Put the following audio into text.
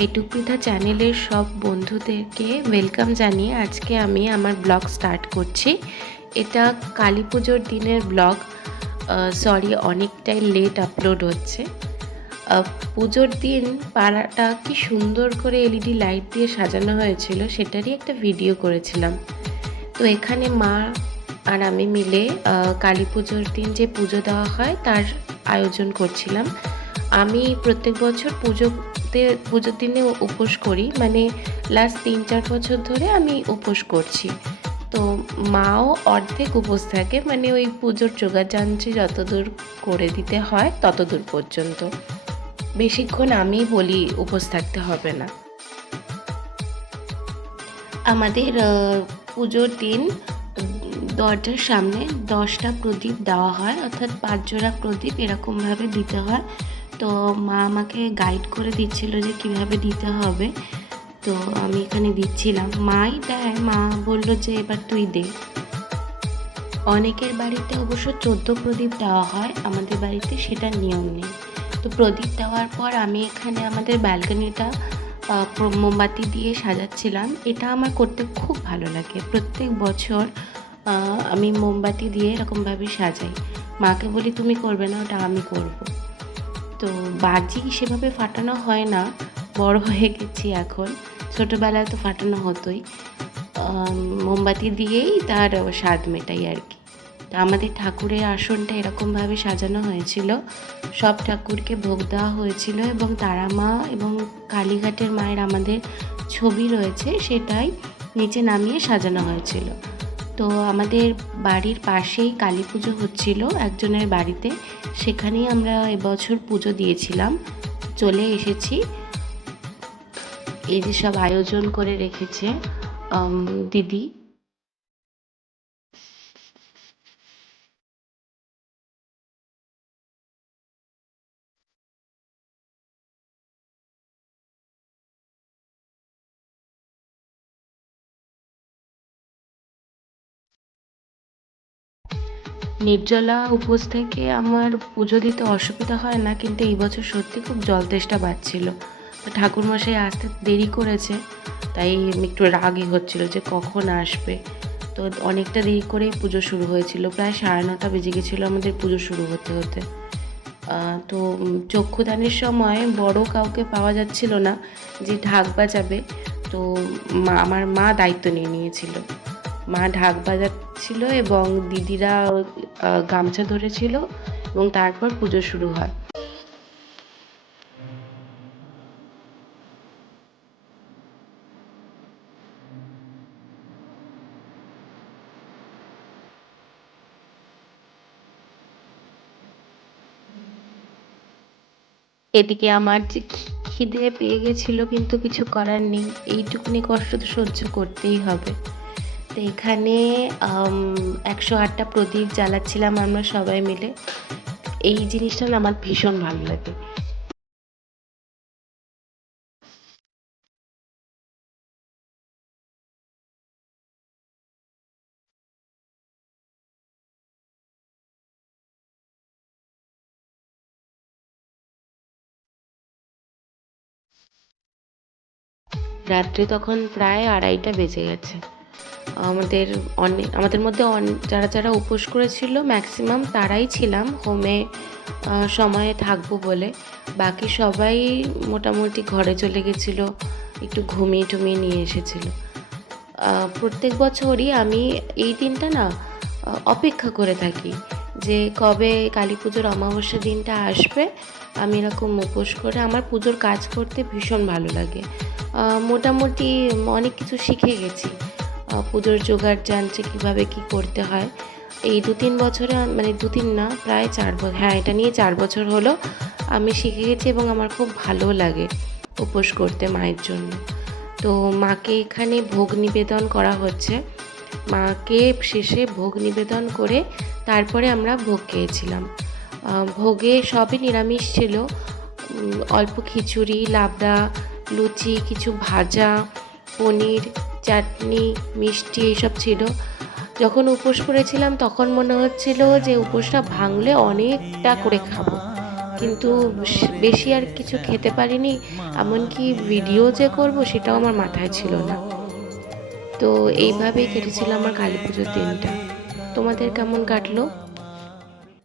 পেটুক পিঠা চ্যানেলের সব বন্ধুদেরকে ওয়েলকাম জানিয়ে আজকে আমি আমার ব্লগ স্টার্ট করছি। এটা কালী পুজোর দিনের ব্লগ। সরি, অনেকটাই লেট আপলোড হচ্ছে। পুজোর দিন পাড়াটা কি সুন্দর করে এলইডি লাইট দিয়ে সাজানো হয়েছিল, সেটারই একটা ভিডিও করেছিলাম। তো এখানে মা আর আমি মিলে কালী পুজোর দিন যে পুজো দেওয়া হয় তার আয়োজন করছিলাম। আমি প্রত্যেক বছর পুজোর দিনে উপোস করি, মানে লাস্ট 3-4 বছর ধরে আমি উপোস করছি। তো মাও অর্ধেক উপোস থাকে, মানে ওই পুজোর যোগাযান্ত্রী যতদূর করে দিতে হয় ততদূর পর্যন্ত। বেশিক্ষণ আমি বলি উপোস থাকতে হবে না। আমাদের পুজোর দিন দরজার সামনে 10টা প্রদীপ দেওয়া হয়, অর্থাৎ 5 জোড়া প্রদীপ এরকমভাবে দিতে হয়। তো মা আমাকে গাইড করে দিচ্ছিল যে কিভাবে দিতে হবে। তো আমি এখানে দিচ্ছিলাম, মাই দেয়, মা বললো যে এবার তুই দে। অনেকের বাড়িতে অবশ্য 14 প্রদীপ দেওয়া হয়, আমাদের বাড়িতে সেটা নিয়ম নেই। তো প্রদীপ দেওয়ার পর আমি এখানে আমাদের ব্যালকনিটা মোমবাতি দিয়ে সাজাচ্ছিলাম। এটা আমার করতে খুব ভালো লাগে। প্রত্যেক বছর আমি মোমবাতি দিয়ে এরকমভাবে সাজাই। মাকে বলি তুমি করবে না, ওটা আমি করব। তো বাজি সেভাবে ফাটানো হয় না, বড় হয়ে গেছি এখন। ছোটোবেলায় তো ফাটানো হতোই। মোমবাতি দিয়েই তার স্বাদ মেটাই আর কি। তা আমাদের ঠাকুরের আসনটা এরকমভাবে সাজানো হয়েছিল। সব ঠাকুরকে ভোগ দেওয়া হয়েছিল এবং তারা মা এবং কালীঘাটের মায়ের আমাদের ছবি রয়েছে, সেটাই নিচে নামিয়ে সাজানো হয়েছিল। তো আমাদের বাড়ির পাশেই কালী পুজো হচ্ছিল একজনের বাড়িতে, সেখানেই আমরা এবছর পুজো দিয়েছিলাম। চলে এসেছি। এই যে সব আয়োজন করে রেখেছে দিদি। নির্জলা উপোস থেকে আমার পুজো দিতে অসুবিধা হয় না, কিন্তু এই বছর সত্যি খুব জল তেষ্টা পাচ্ছিল। তো ঠাকুরমশাই আসতে দেরি করেছে, তাই একটু রাগই হচ্ছিল যে কখন আসবে। তো অনেকটা দেরি করেই পুজো শুরু হয়েছিল, প্রায় 9:30 বেজে গেছিলো আমাদের পুজো শুরু হতে হতে। তো চক্ষুদানের সময় বড় কাউকে পাওয়া যাচ্ছিল না যে ঢাক বাজাবে। তো আমার মা দায়িত্ব নিয়ে নিয়েছিল। মা ঢাক বাজাচ্ছিল এবং দিদিরা গামছা ধরেছিল এবং তারপর পুজো শুরু হয়। এদিকে আমার যে খিদে পেয়ে গেছিল, কিন্তু কিছু করার নেই, এইটুকুনি কষ্ট তো সহ্য করতেই হবে। তো এখানে 108টা প্রদীপ জ্বালাচ্ছিলাম আমরা সবাই মিলে। এই জিনিসটা না আমার ভীষণ ভালো লাগে। রাত্রে তখন প্রায় 2:30টা বেজে গেছে। আমাদের মধ্যে যারা যারা উপোস করেছিল ম্যাক্সিমাম তারাই ছিলাম হোমে সময়ে থাকবো বলে। বাকি সবাই মোটামুটি ঘরে চলে গেছিলো, একটু ঘুমিয়ে টুমিয়ে নিয়ে এসেছিলো। প্রত্যেক বছরই আমি এই দিনটা না অপেক্ষা করে থাকি যে কবে কালী পুজোর অমাবস্যা দিনটা আসবে। আমি এরকম উপোস করে আমার পুজোর কাজ করতে ভীষণ ভালো লাগে। মোটামুটি অনেক কিছু শিখে গেছি, পুজোর জোগাড় জানছে কীভাবে কী করতে হয়। এই 2-3 বছরে, মানে 2-3 না, প্রায় 4 বছর, হ্যাঁ এটা নিয়ে 4 বছর হলো আমি শিখে গেছি এবং আমার খুব ভালো লাগে উপোস করতে মায়ের জন্য। তো মাকে এখানে ভোগ নিবেদন করা হচ্ছে। মাকে শেষে ভোগ নিবেদন করে তারপরে আমরা ভোগ খেয়েছিলাম। ভোগে সবই নিরামিষ ছিল। অল্প খিচুড়ি, লাবড়া, লুচি, কিছু ভাজা, পনির, চাটনি, মিষ্টি এইসব ছিল। যখন উপোস করেছিলাম তখন মনে হচ্ছিল যে উপোসটা ভাঙলে অনেকটা করে খাবো, কিন্তু বেশি আর কিছু খেতে পারিনি, এমনকি ভিডিও যে করব সেটাও আমার মাথায় ছিল না। তো এইভাবেই কেটেছিল আমার কালী পুজোর দিনটা। তোমাদের কেমন কাটলো?